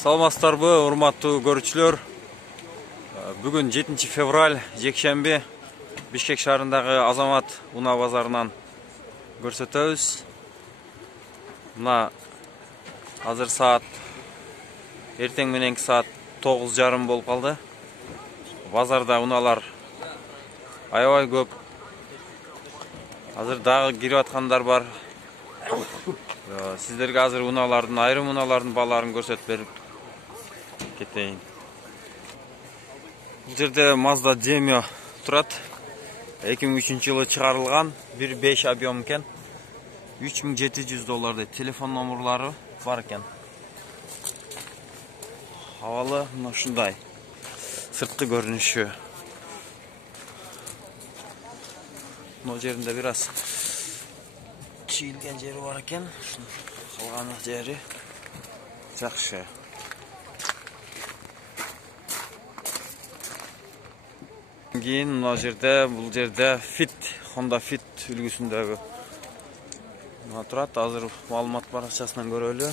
Саламатсыздарбы, урматтуу көрүүчүлөр. Бүгүн 7 февраль, жекшемби, Бишкек шаарындагы Азамат унаа базарынан көрсөтөбүз. Мына азыр саат эртең мененки саат 9:30 болуп калды. Базарда унаалар аябай көп. Азыр дагы кирип аткандар бар. Сиздерге азыр айрым унаалардын бааларын көрсөтүп берип кетейин. Бул жерде Mazda Demio турат. 2003-жылы чыгарылган, 1.5 объем экен. $3700 дейт. Телефон номерлары бар экен. Хавалы мына ушундай. Сырткы көрүнүшү. Мына жеринде бир аз чийилген жери бар экен. Калган жери жакшы. Кийин мына жерде, бул жерде Fit, Honda Fit үлгүсүндөгү мына турат. Азыр маалымат баракчасынан көрөлү.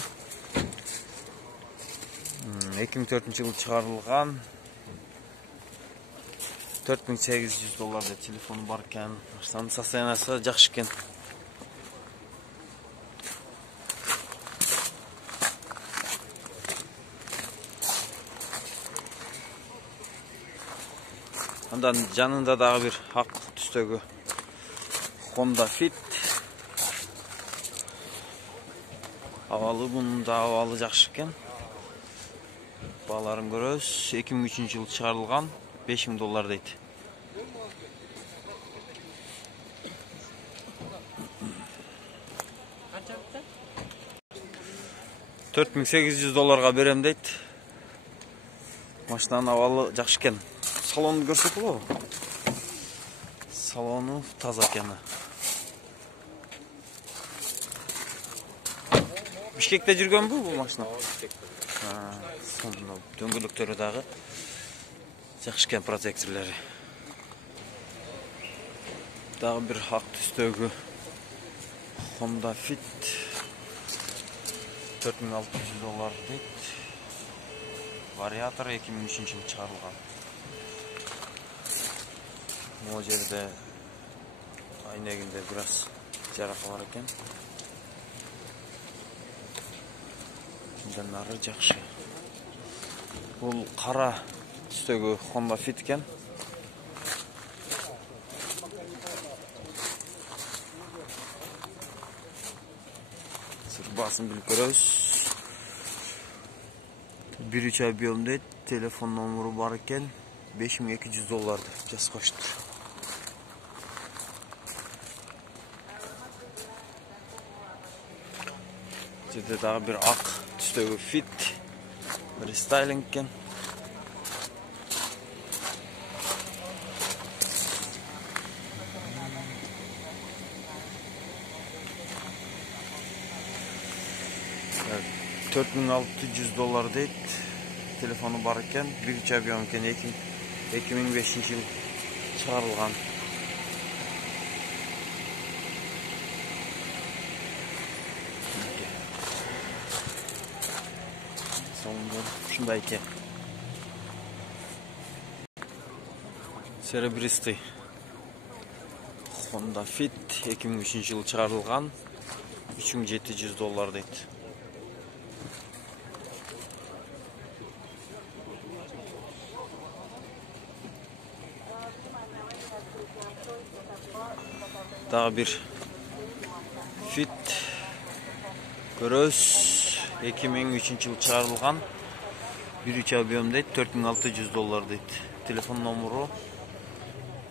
2004-жылы чыгарылган. $4800 деп телефон бар экен. Аштан состояниясы жакшы экен. Андан жанында дагы бир ак түстөгү Honda Fit. Абалы, бунун да абалы жакшы экен. Бааларын көрөбүз. 2003-жылы чыгарылган, $5000 дейт. $4800 берем дейт. Машинанын абалы жакшы экен. Салонду көрсөтөлбү? Салону таза экен. Бишкекте жүргөнбү бул машина? Сонун дөңгөлөктөрү дагы жакшы экен, протекторлори. Дагы бир ак түстөгү Honda Fit. $4600 дейт. Вариатор 2003-жылы чыгарылган. Бул жерде айнегинде бир аз жарака бар экен. Мындан нары жакшы. Бул кара түстөгү Honda Fit экен. Сырбасын билип көрөбүз. 1.3 объем дейт. Телефон номеру бар экен. $5200 деп жазып коюштур. Жерде дагы бир ак түстөгү Fit. Рестайлинг экен. $4600 дейт. Телефону бар экен. 1.3 объем экен. 2005-жылы чыгарылган. Сонун ушундай экен. Серебристый Honda Fit 2003-жылы чыгарылган. $3700 дейт. Дагы бир Fit көрөбүз. 2003-жылы чыгарылган. 1.3 объем дейт. $4600 дейт. Телефон номеру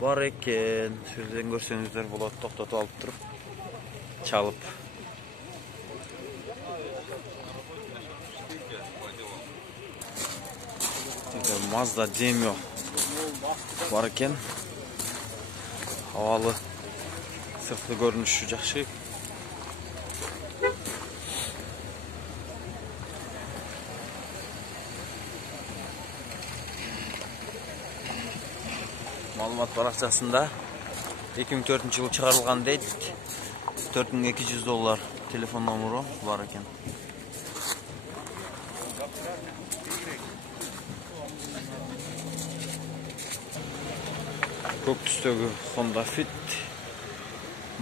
бар экен. Сөздөн көрсөңүздөр болот. Токтотуп алып туруп чалып. Mazda Demio бар экен. Абалы, сырткы көрүнүшү жакшы. Маалымат баракчасында 2004-жылы чыгарылган дейт. $4200 телефон номеру бар экен. Көк түстөгү Honda Fit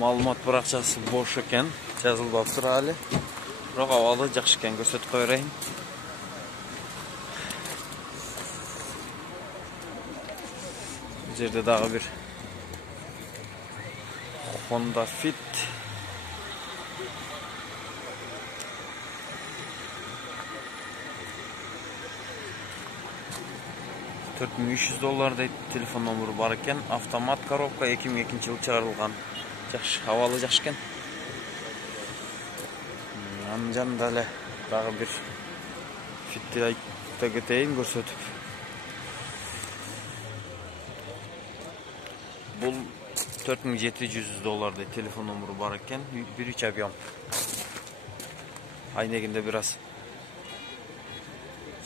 маалымат баракчасы бош экен, жазылбаптыр али. Бирок абалы жакшы экен, көрсөтүп кое берейин. Бул жерде дагы бир Honda Fit $4300 дейт, телефон номеру бар экен. Автомат коробка, 2002-жылы чыгарылган. Жакшы, абалы жакшы экен. Анын жанында эле дагы бир Fit'ти айта кетейин, көрсөтүп. Бул $4700 дейт, телефон номеру бар экен. 1.3 объем. Айнегинде бир аз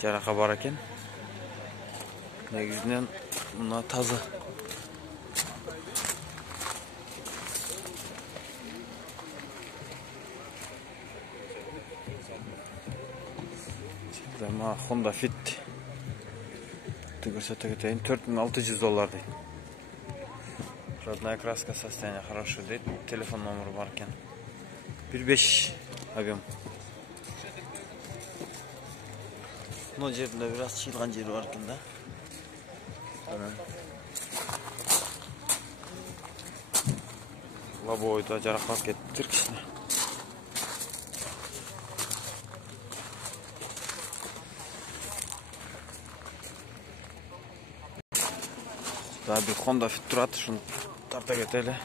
жарака бар экен. Негизинен мына таза. Мына Honda Fit көрсөтө кетейин, $4600 дейт. Родная краска, состояние хорошее дейт, телефон номеру бар экен. 1.5 объем. Мына жерде бир аз чыйылган жери бар экен да. Лобойда жаракат кетиптир кичине. Daha bir Honda Fit turат, şunu tarta keteli.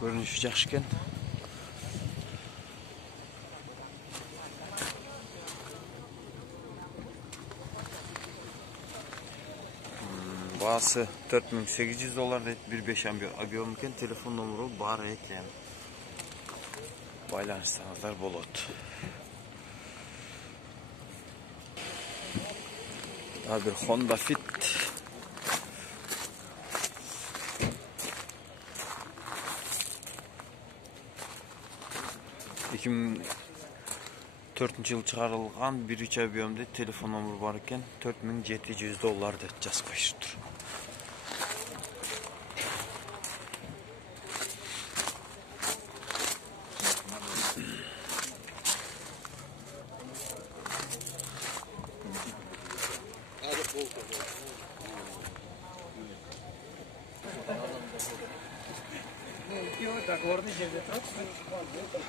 Görünüşü жақсы екен. Басы $4800 дейт, 1.5 объем екен, телефон номеру бар екен. Байланышсаңыздар болот. Daha bir Honda Fit. $2004-жылы чыгарылган, 1.3 объемде, телефон номеру бар экен, $4700 деп жазып коюшуптур.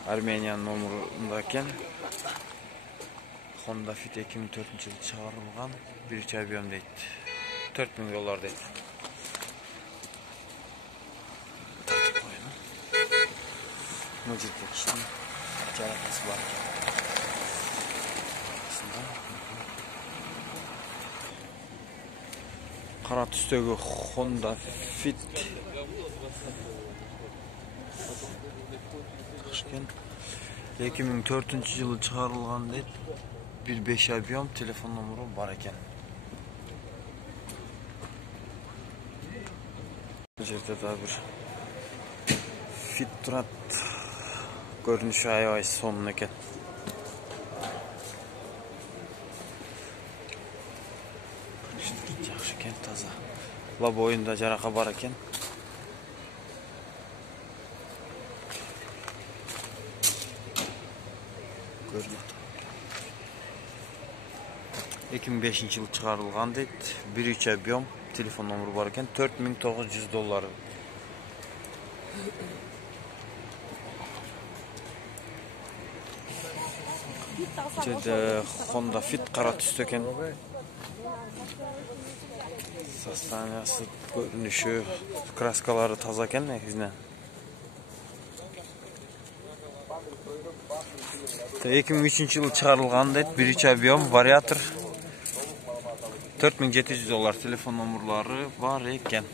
Armeniyanın номерунда экен. Honda Fit 2004-жылы чыгарылган, 1.3 объем дейт. $4000 дейт. Мына жерде кичине жаракасы бар экен. Кара түстөгү Honda Fit 2004-жылы чыгарылган дейт. 1.5 объем, телефон номеру бар экен. Бул жерде да бир Fit турат. Көрүнүшү аябай сонун экен. Жакшы экен, таза. Лобоюнда жарака бар экен. 2005-жылы чыгарылган дейт. 1.3 объем, телефон номеру бар экен, $4900. Жерде Honda Fit кара түстө экен. Состояниясы, көрүнүшү, краскалары таза экен негизинен. 2003-жылы чыгарылган дейт, 1.3 объем, вариатор. $4700, телефон номерлары бар экен.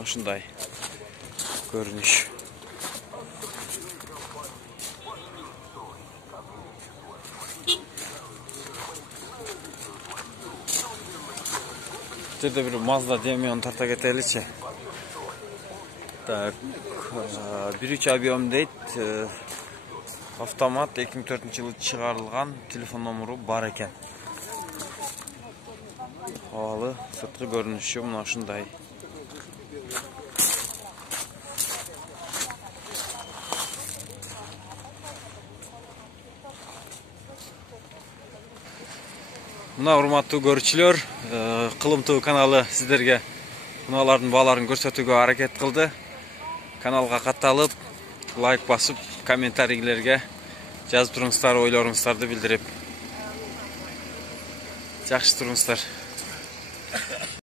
Ушундай көрүнүш. жерде bir Mazda Demion'u tarta keteliçi. Так, 1.3 объем дейт. Автомат 2004-жылы чыгарылган, телефон номеру бар экен. Абалы сырткы көрүнүшү мына ушундай. Мына урматтуу көрүүчүлөр, Кылым ТV каналы сиздерге мыналардын бааларын көрсөтүүгө аракет кылды. Каналга катталып, лайк басып, комментарийлерге жазып туруңуздар, ойлоруңуздарды билдирип. Жакшы туруңуздар.